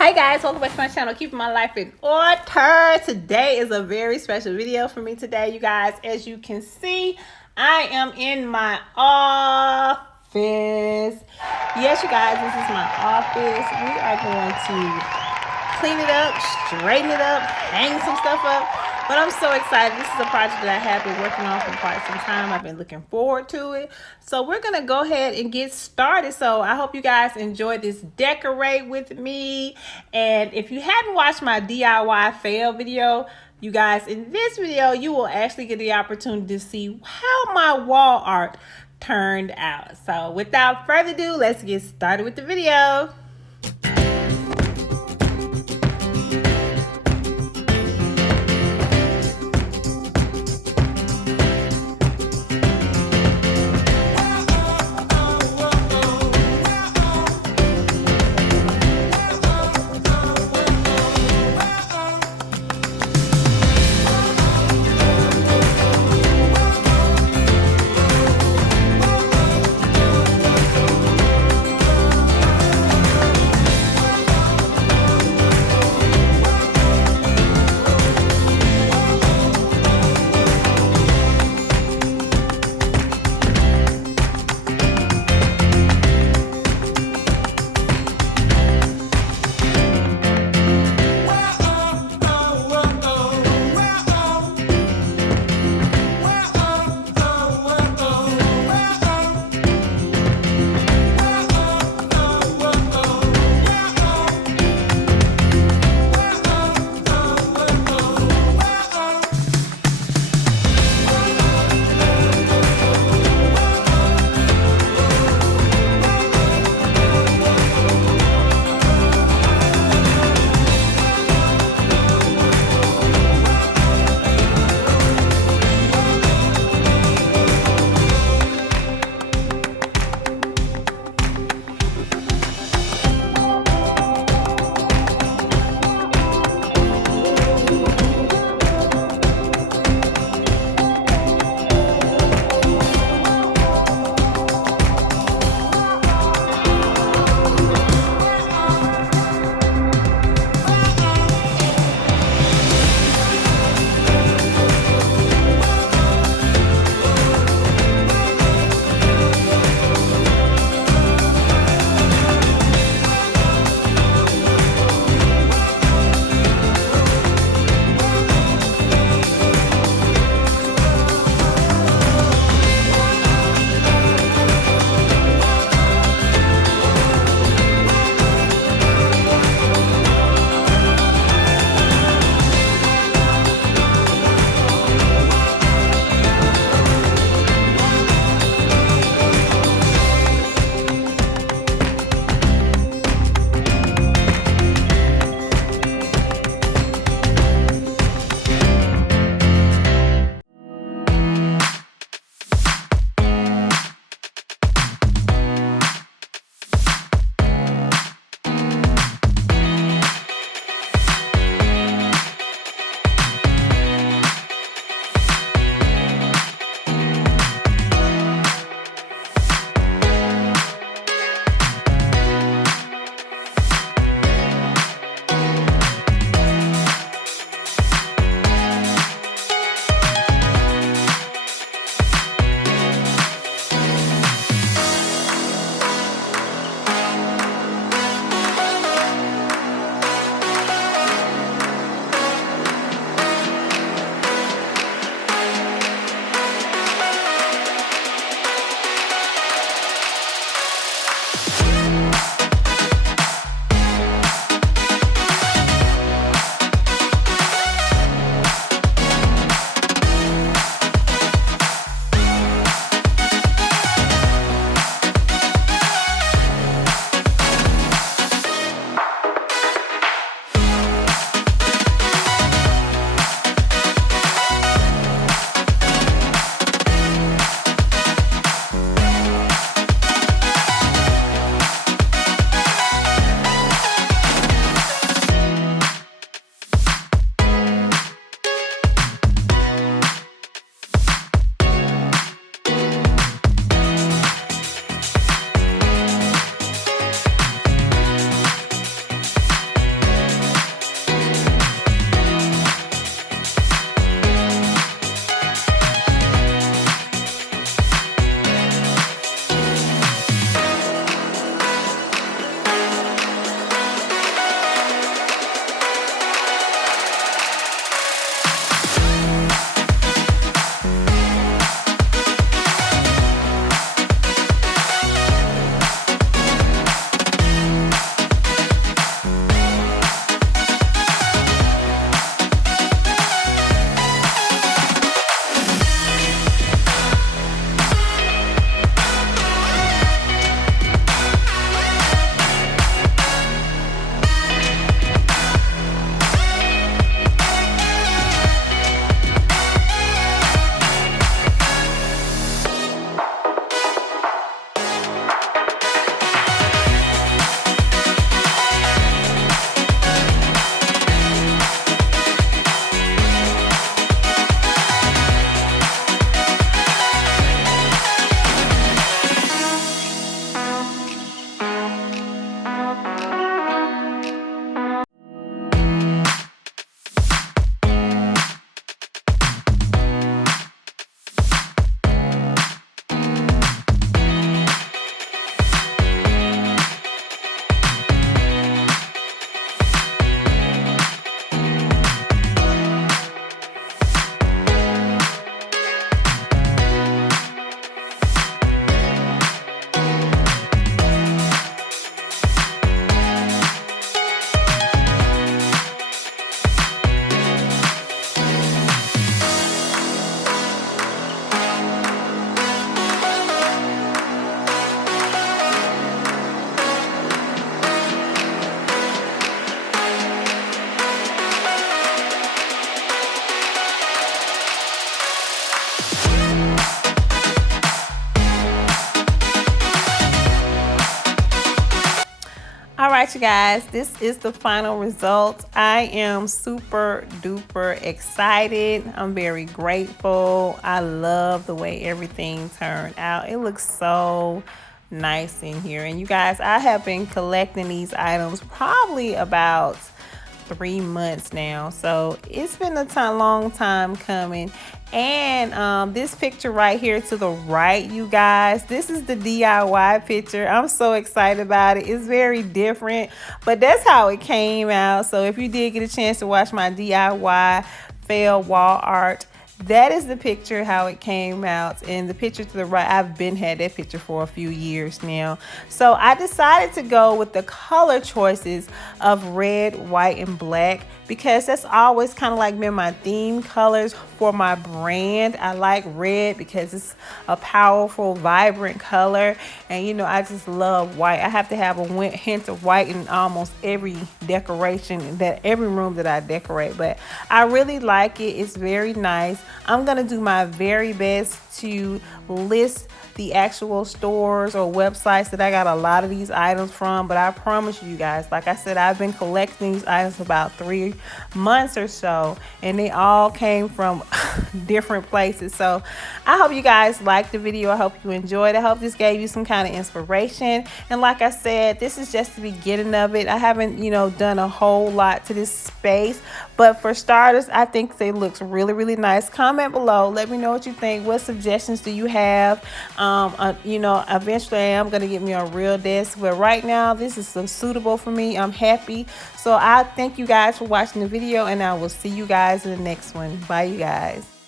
Hi guys, welcome back to my channel, keeping my life in order. Today is a very special video for me today, you guys. As you can see, I am in my office. Yes, you guys, this is my office. We are going to clean it up, straighten it up, hang some stuff up. But I'm so excited. This is a project that I have been working on for quite some time. I've been looking forward to it. So we're going to go ahead and get started. So I hope you guys enjoyed this decorate with me. And if you haven't watched my DIY fail video, you guys, in this video, you will actually get the opportunity to see how my wall art turned out. So without further ado, let's get started with the video. right, you guys, this is the final result. I am super duper excited. I'm very grateful. I love the way everything turned out. It looks so nice in here. And you guys, I have been collecting these items probably about 3 months now, so it's been a long time coming. And this picture right here to the right, you guys, this is the DIY picture. I'm so excited about it. It's very different, but that's how it came out. So if you did get a chance to watch my DIY fail wall art, that is the picture, how it came out. And the picture to the right, I've been had that picture for a few years now. So I decided to go with the color choices of red, white, and black, because that's always kind of like been my theme colors for my brand. I like red because it's a powerful, vibrant color. And you know, I just love white. I have to have a hint of white in almost every decoration, every room that I decorate. But I really like it. It's very nice. I'm gonna do my very best to list the actual stores or websites that I got a lot of these items from, but I promise you guys, like I said, I've been collecting these items for about 3 months or so, and they all came from different places. So I hope you guys liked the video. I hope you enjoyed it. I hope this gave you some kind of inspiration. And like I said, this is just the beginning of it. I haven't, you know, done a whole lot to this space, but for starters, I think they looks really, really nice. Comment below, let me know what you think. What suggestions do you have? You know, eventually I am going to get me a real desk, but right now this is so suitable for me. I'm happy. So I thank you guys for watching the video, and I will see you guys in the next one. Bye, you guys.